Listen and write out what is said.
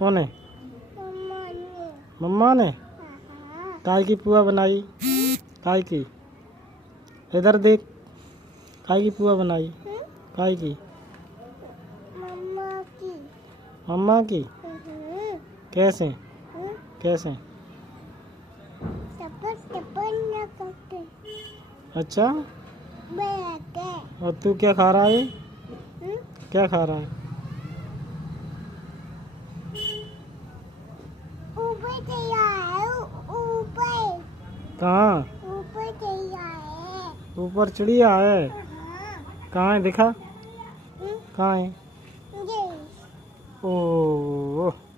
कौन है? मम्मा ने। मम्मा ने? हाँ। काय की पुआ बनाई? काय की? इधर देख, काय की पुआ बनाई? काय की? मम्मा की। मम्मा की? कैसे? कैसे? टपन न करते। अच्छा, बैठे। और तू क्या खा रहा है? क्या खा रहा है? ऊपर चढ़ा है। ऊपर। कहाँ? ऊपर चढ़ा है। ऊपर चिड़िया है? हाँ। कहाँ है, दिखा? हम्म, कहाँ है? ये। ओह।